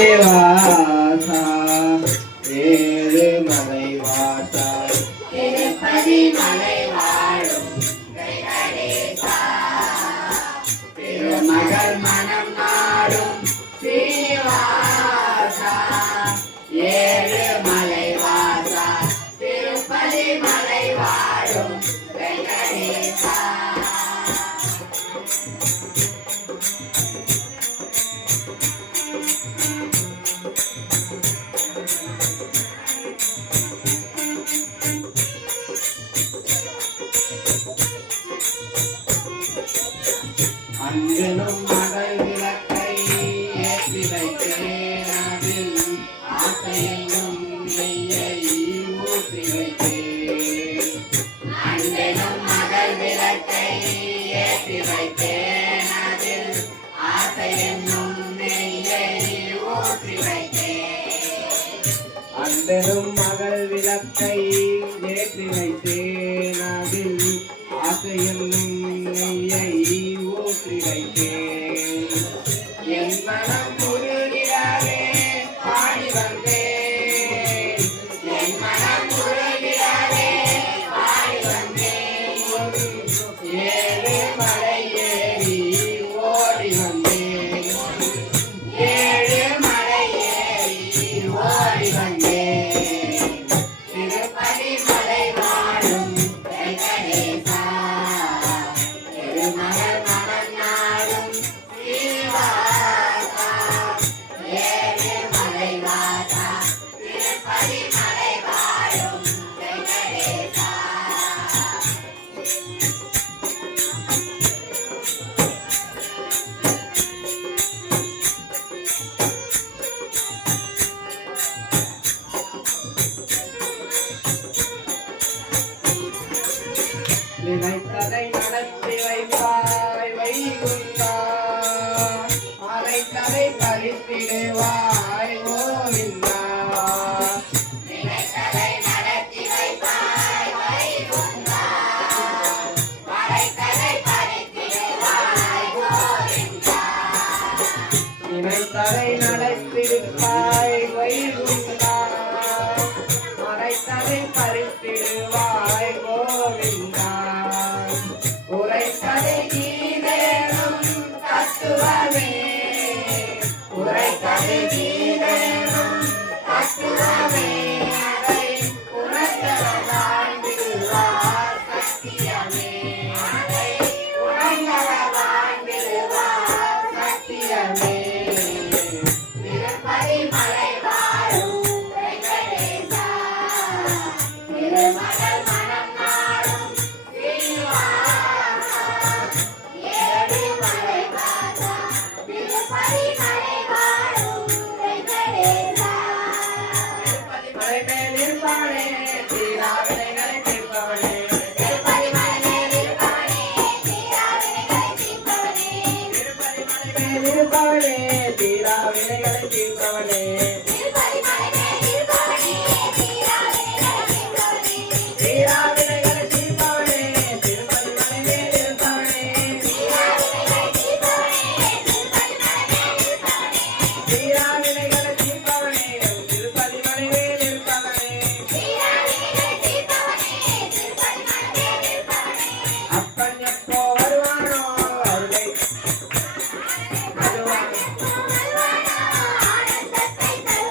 ஸ்ரீனிவாசா ஏழுமலை வாசா திருப்பதி மலை வாழும் வெங்கடேசா திருமகள் மனம் நாடும் ஸ்ரீனிவாசா ஏழுமலை வாசா திருப்பதி மலை வாழும் வெங்கடேசா அஞ்சலும் மகள் விளக்கை ஏற்றி வைத்தேன் அதில் ஆசையையும் நெய்யை ஊற்றி வைத்தேன் அஞ்சலும் மகள் விளக்கை ஏற்றி வைத்தேன் அதில் ஆசை என்னும் நெய்யை ஊற்றி வைத்தேன் அன்பெரும் மகள் விளக்கை ஏற்றி வைத்தேன் அதில் ஆசையென்னும் நெய்யை ஊற்றி வைத்தேன் என் மனம் முருகிடவே பாடி வந்தேன் என் மனம் முருகிடவே பாடி வந்தேன் ஏழு மலை ஏறி ஓடி வந்தேன் ஏழு மலை ஏறி ஓடி வந்தேன் திருப்பதி மலை வாழும் வெங்கடேசா திருமகள் மனம் நாடும் ஸ்ரீனிவாசா ஏழு மலை வாசா திருப்பதி மலை வாழும் வெங்கடேசா நினைத்ததை நடத்தி வைப்பாய் வைகுந்தா அனைத்ததை பறித்திடுவாய் கோவிந்தா நினைத்ததை நடத்தி வைப்பாய் வைகுந்தா மறைத்ததை பறித்திடுவாய் கோவிந்தா நினைத்ததை நடத்திருப்பாய் வைகுந்தா மறைத்ததை பறித்திடுவாய் கோவிந்தா உரைத்ததை கீதேனும் தத்துவமே உரைத்ததை கீதேனும் தத்துவமே அதை உணர்ந்தவர் வாழ்ந்திடுவார் சத்தியமே அதை உணர்ந்தவர் வாழ்ந்திடுவார் சத்தியமே திருப்பதி மலை வாழும் வெங்கடேசா திருமகள் மனம் நாடும் ஸ்ரீனிவாசா ஏழு மலை வாசா திருப்பதி மலை வாழும் வெங்கடேசா மலை மேலிருப்பானே தீராவினைகளை தீர்ப்பவனே திருப்பதி மலை மேலிருப்பவனே தீராவினைகளை தீர்ப்பவனே திருப்பதி மலை மேலிருப்பவனே தீராவினைகளை தீர்ப்பவனே திருப்பதி மலை மேலிருப்பவனே தீராவினைகளை தீராவினைகளை தீர்ப்பவனே தீர்ப்பவனே திருப்பதி மலை மேலிருப்பவனே தீராவினைகளை தீர்ப்பவனே திருப்பதி தீராவினைகளை மலை மேலிருப்பவனே தீர்ப்பவனே திருப்பதி மலை மேலிருப்பவனே தீராவினைகளை தீர்ப்பவனே திருப்பதி மலை மேலிருப்பவனே அப்பன் எப்போ வருவானோ அருளை வருவானோ ஆனந்தத்தை தருவானோ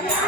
ஐயா